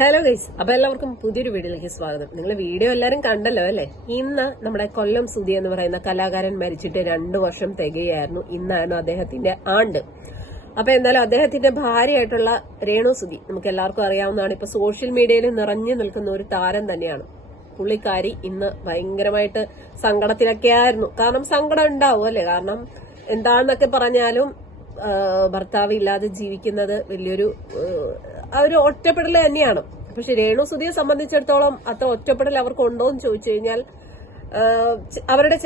Hello guys, അപ്പൊ എല്ലാവർക്കും പുതിയൊരു വീഡിയോയിലേക്ക് സ്വാഗതം. നിങ്ങൾ വീഡിയോ എല്ലാരും കണ്ടല്ലോ അല്ലെ? ഇന്ന് നമ്മുടെ കൊല്ലം സുധി എന്ന് പറയുന്ന കലാകാരൻ മരിച്ചിട്ട് 2 വർഷം തികയായിരുന്നു. ഇന്നായിരുന്നു അദ്ദേഹത്തിന്റെ ആണ്ട്. അപ്പൊ എന്തായാലും അദ്ദേഹത്തിന്റെ ഭാര്യയായിട്ടുള്ള രേണു സുധി നമുക്ക് എല്ലാവർക്കും അറിയാവുന്നതാണ്. ഇപ്പൊ സോഷ്യൽ മീഡിയയിൽ നിറഞ്ഞു നിൽക്കുന്ന ഒരു താരം തന്നെയാണ്. പുള്ളിക്കാരി ഇന്ന് ഭയങ്കരമായിട്ട് സങ്കടത്തിലൊക്കെ ആയിരുന്നു. കാരണം സങ്കടം ഉണ്ടാവും അല്ലെ? കാരണം എന്താണെന്നൊക്കെ പറഞ്ഞാലും ഭർത്താവ് ഇല്ലാതെ ജീവിക്കുന്നത് വലിയൊരു ഒരു ഒറ്റപ്പെടൽ തന്നെയാണ്. പക്ഷെ രേണു സുധിയെ സംബന്ധിച്ചിടത്തോളം അത്ര ഒറ്റപ്പെടൽ അവർക്ക് ഉണ്ടോ എന്ന് ചോദിച്ചു കഴിഞ്ഞാൽ അവരുടെ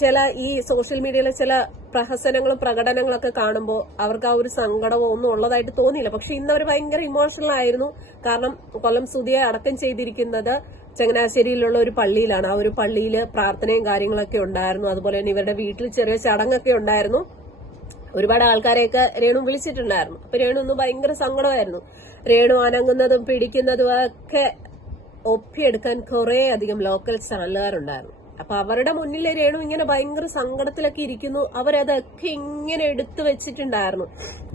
ചില ഈ സോഷ്യൽ മീഡിയയിലെ ചില പ്രഹസനങ്ങളും പ്രകടനങ്ങളൊക്കെ കാണുമ്പോൾ അവർക്ക് ആ ഒരു സങ്കടമോ ഒന്നും ഉള്ളതായിട്ട് തോന്നിയില്ല. പക്ഷെ ഇന്ന് അവർ ഭയങ്കര ഇമോഷണൽ ആയിരുന്നു. കാരണം കൊല്ലം സുധിയെ അടക്കം ചെയ്തിരിക്കുന്നത് ചങ്ങനാശ്ശേരിയിലുള്ള ഒരു പള്ളിയിലാണ്. ആ ഒരു പള്ളിയിൽ പ്രാർത്ഥനയും കാര്യങ്ങളൊക്കെ ഉണ്ടായിരുന്നു. അതുപോലെ തന്നെ ഇവരുടെ വീട്ടിൽ ചെറിയ ചടങ്ങൊക്കെ ഉണ്ടായിരുന്നു. ഒരുപാട് ആൾക്കാരെയൊക്കെ രേണു വിളിച്ചിട്ടുണ്ടായിരുന്നു. അപ്പൊ രേണു ഒന്ന് ഭയങ്കര സങ്കടമായിരുന്നു. രേണു അനങ്ങുന്നതും പിടിക്കുന്നതും ഒക്കെ ഒപ്പിയെടുക്കാൻ കുറെ അധികം ലോക്കൽ ചാനലുകാരുണ്ടായിരുന്നു. അപ്പൊ അവരുടെ മുന്നിൽ രേണു ഇങ്ങനെ ഭയങ്കര സങ്കടത്തിലൊക്കെ ഇരിക്കുന്നു. അവരതൊക്കെ ഇങ്ങനെ എടുത്തു വെച്ചിട്ടുണ്ടായിരുന്നു.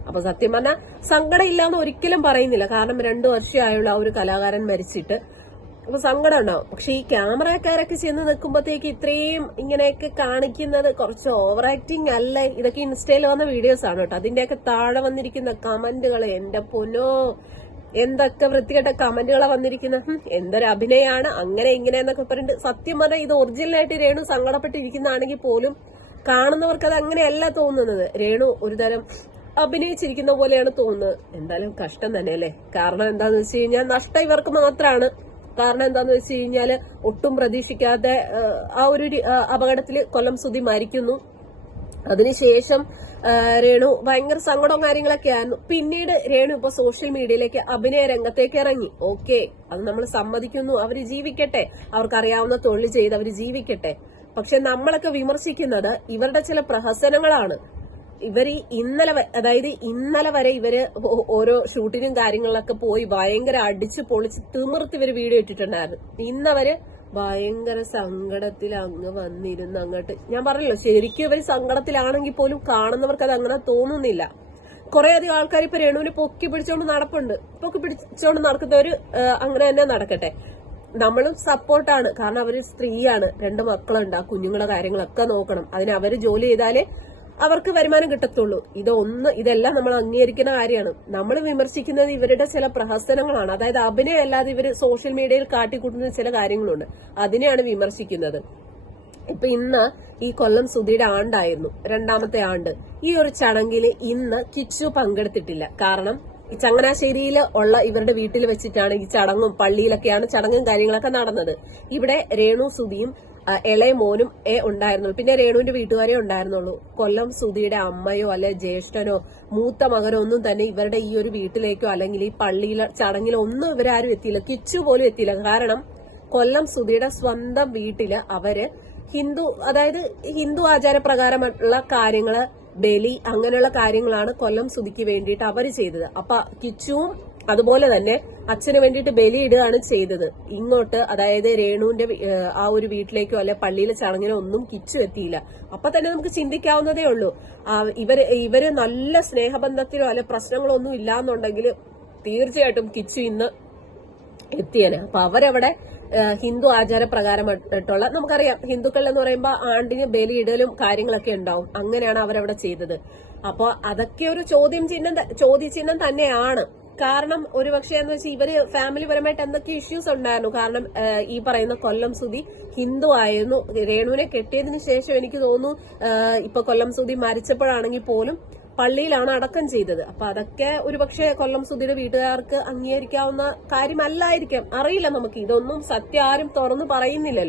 അപ്പൊ സത്യം പറഞ്ഞാൽ സങ്കടം ഇല്ലാന്ന് ഒരിക്കലും പറയുന്നില്ല. കാരണം 2 വർഷമായുള്ള ആ ഒരു കലാകാരൻ മരിച്ചിട്ട് അപ്പൊ സങ്കടം ഉണ്ടാവും. പക്ഷെ ഈ ക്യാമറക്കാരൊക്കെ ചെന്ന് നിൽക്കുമ്പോഴത്തേക്ക് ഇത്രയും ഇങ്ങനെയൊക്കെ കാണിക്കുന്നത് കുറച്ച് ഓവർ ആക്ടിങ് അല്ലേ? ഇതൊക്കെ ഇൻസ്റ്റയിൽ വന്ന വീഡിയോസ് ആണ് കേട്ടോ. അതിന്റെയൊക്കെ താഴെ വന്നിരിക്കുന്ന കമന്റുകൾ, എന്റെ പൊന്നോ, എന്തൊക്കെ വൃത്തികെട്ട കമന്റുകളാണ് വന്നിരിക്കുന്നത്. എന്തൊരു അഭിനയാണ്, അങ്ങനെ ഇങ്ങനെ എന്നൊക്കെ പറഞ്ഞിട്ട്. സത്യം പറഞ്ഞാൽ ഇത് ഒറിജിനലായിട്ട് രേണു സങ്കടപ്പെട്ടിരിക്കുന്നതാണെങ്കിൽ പോലും കാണുന്നവർക്ക് അത് അങ്ങനെയല്ല തോന്നുന്നത്. രേണു ഒരു തരം അഭിനയിച്ചിരിക്കുന്ന പോലെയാണ് തോന്നുന്നത്. എന്തായാലും കഷ്ടം തന്നെ അല്ലേ? കാരണം എന്താന്ന് വെച്ച് കഴിഞ്ഞാൽ നഷ്ടം ഇവർക്ക് മാത്രമാണ്. കാരണം എന്താന്ന് വെച്ച് കഴിഞ്ഞാല് ഒട്ടും പ്രതീക്ഷിക്കാതെ ആ ഒരു അപകടത്തിൽ കൊല്ലം സുധി മരിക്കുന്നു. അതിനുശേഷം രേണു ഭയങ്കര സങ്കടവും കാര്യങ്ങളൊക്കെ ആയിരുന്നു. പിന്നീട് രേണു ഇപ്പൊ സോഷ്യൽ മീഡിയയിലേക്ക് അഭിനയ രംഗത്തേക്ക് ഇറങ്ങി. ഓക്കെ, അത് നമ്മൾ സമ്മതിക്കുന്നു. അവര് ജീവിക്കട്ടെ, അവർക്കറിയാവുന്ന തൊഴിൽ ചെയ്ത് അവര് ജീവിക്കട്ടെ. പക്ഷെ നമ്മളൊക്കെ വിമർശിക്കുന്നത് ഇവരുടെ ചില പ്രഹസനങ്ങളാണ്. ഇവര് ഇന്നലെ വരെ ഇവര് ഓരോ ഷൂട്ടിനും കാര്യങ്ങളിലൊക്കെ പോയി ഭയങ്കര അടിച്ചു പൊളിച്ച് തിമിർത്ത് ഇവര് വീഡിയോ ഇട്ടിട്ടുണ്ടായിരുന്നു. ഇന്നവര് ഭയങ്കര സങ്കടത്തിൽ അങ്ങ് വന്നിരുന്ന് അങ്ങോട്ട്, ഞാൻ പറഞ്ഞല്ലോ, ശരിക്കും ഇവര് സങ്കടത്തിലാണെങ്കിൽ പോലും കാണുന്നവർക്ക് അത് അങ്ങനെ തോന്നുന്നില്ല. കുറെ അധികം ആൾക്കാർ ഇപ്പൊ രേണുവിനെ പൊക്കി പിടിച്ചോണ്ട് നടപ്പുണ്ട്. പൊക്കി പിടിച്ചോണ്ട് നടക്കുന്നവര് അങ്ങനെ തന്നെ നടക്കട്ടെ. നമ്മളും സപ്പോർട്ടാണ്. കാരണം അവര് സ്ത്രീയാണ്, 2 മക്കളുണ്ട്. ആ കുഞ്ഞുങ്ങളുടെ കാര്യങ്ങളൊക്കെ നോക്കണം. അതിന് അവര് ജോലി ചെയ്താലേ അവർക്ക് വരുമാനം കിട്ടത്തുള്ളൂ. ഇതെല്ലാം നമ്മൾ അംഗീകരിക്കുന്ന കാര്യമാണ്. നമ്മൾ വിമർശിക്കുന്നത് ഇവരുടെ ചില പ്രഹസനങ്ങളാണ്. അതായത് അഭിനയം അല്ലാതെ ഇവര് സോഷ്യൽ മീഡിയയിൽ കാട്ടിക്കൂട്ടുന്ന ചില കാര്യങ്ങളുണ്ട്. അതിനെയാണ് വിമർശിക്കുന്നത്. ഇപ്പൊ ഇന്ന് ഈ കൊല്ലം സുധിയുടെ ആണ്ടായിരുന്നു, 2ാമത്തെ ആണ്ട്. ഈ ഒരു ചടങ്ങിൽ ഇന്ന് കിച്ചു പങ്കെടുത്തിട്ടില്ല. കാരണം ഈ ചങ്ങനാശ്ശേരിയിൽ ഉള്ള ഇവരുടെ വീട്ടിൽ വെച്ചിട്ടാണ് ഈ ചടങ്ങും പള്ളിയിലൊക്കെയാണ് ചടങ്ങും കാര്യങ്ങളൊക്കെ നടന്നത്. ഇവിടെ രേണു സുധിയും ഇളയ മോനും ഉണ്ടായിരുന്നുള്ളൂ. പിന്നെ രേണുവിന്റെ വീട്ടുകാരെ ഉണ്ടായിരുന്നുള്ളൂ. കൊല്ലം സുധിയുടെ അമ്മയോ അല്ലെ ജ്യേഷ്ഠനോ മൂത്ത മകനോ ഒന്നും തന്നെ ഇവരുടെ ഈ ഒരു വീട്ടിലേക്കോ അല്ലെങ്കിൽ ഈ പള്ളിയിലെ ചടങ്ങിലോ ഒന്നും ഇവരാരും എത്തിയില്ല. കിച്ചു പോലും എത്തിയില്ല. കാരണം കൊല്ലം സുധിയുടെ സ്വന്തം വീട്ടില് അവര് ഹിന്ദു ആചാരപ്രകാരമുള്ള കാര്യങ്ങള്, ബലി, അങ്ങനെയുള്ള കാര്യങ്ങളാണ് കൊല്ലം സുധിക്ക് വേണ്ടിയിട്ട് അവര് ചെയ്തത്. അപ്പൊ കിച്ചുവും അതുപോലെ തന്നെ അച്ഛന് വേണ്ടിയിട്ട് ബലിയിടുകയാണ് ചെയ്തത്. ഇങ്ങോട്ട് അതായത് രേണുവിന്റെ ആ ഒരു വീട്ടിലേക്കോ അല്ലെ പള്ളിയിലെ ചടങ്ങിനോ ഒന്നും കിച്ചു എത്തിയില്ല. അപ്പൊ തന്നെ നമുക്ക് ചിന്തിക്കാവുന്നതേ ഉള്ളൂ. ഇവര് നല്ല സ്നേഹബന്ധത്തിലോ അല്ലെ പ്രശ്നങ്ങളോ ഒന്നും ഇല്ലാന്നുണ്ടെങ്കിൽ തീർച്ചയായിട്ടും കിച്ചു ഇന്ന് എത്തിയേനെ. അപ്പൊ അവരവിടെ ഹിന്ദു ആചാരപ്രകാരമായിട്ടുള്ള, നമുക്കറിയാം ഹിന്ദുക്കൾ എന്ന് പറയുമ്പോൾ ആണ്ടിന് ബലിയിടലും കാര്യങ്ങളൊക്കെ ഉണ്ടാവും. അങ്ങനെയാണ് അവരവിടെ ചെയ്തത്. അപ്പൊ അതൊക്കെ ഒരു ചോദ്യചിഹ്നം തന്നെയാണ്. കാരണം ഒരുപക്ഷെ എന്ന് വെച്ചാൽ ഇവര് ഫാമിലി പരമായിട്ട് എന്തൊക്കെ ഇഷ്യൂസ് ഉണ്ടായിരുന്നു. കാരണം ഈ പറയുന്ന കൊല്ലം സുധി ഹിന്ദു ആയിരുന്നു. രേണുവിനെ കെട്ടിയതിനു ശേഷം എനിക്ക് തോന്നുന്നു ഇപ്പൊ കൊല്ലം സുധി മരിച്ചപ്പോഴാണെങ്കിൽ പോലും പള്ളിയിലാണ് അടക്കം ചെയ്തത്. അപ്പൊ അതൊക്കെ ഒരുപക്ഷെ കൊല്ലം സുധിയുടെ വീട്ടുകാർക്ക് അംഗീകരിക്കാവുന്ന കാര്യമല്ലായിരിക്കാം. അറിയില്ല നമുക്ക്. ഇതൊന്നും സത്യം ആരും തുറന്നു പറയുന്നില്ലല്ലോ.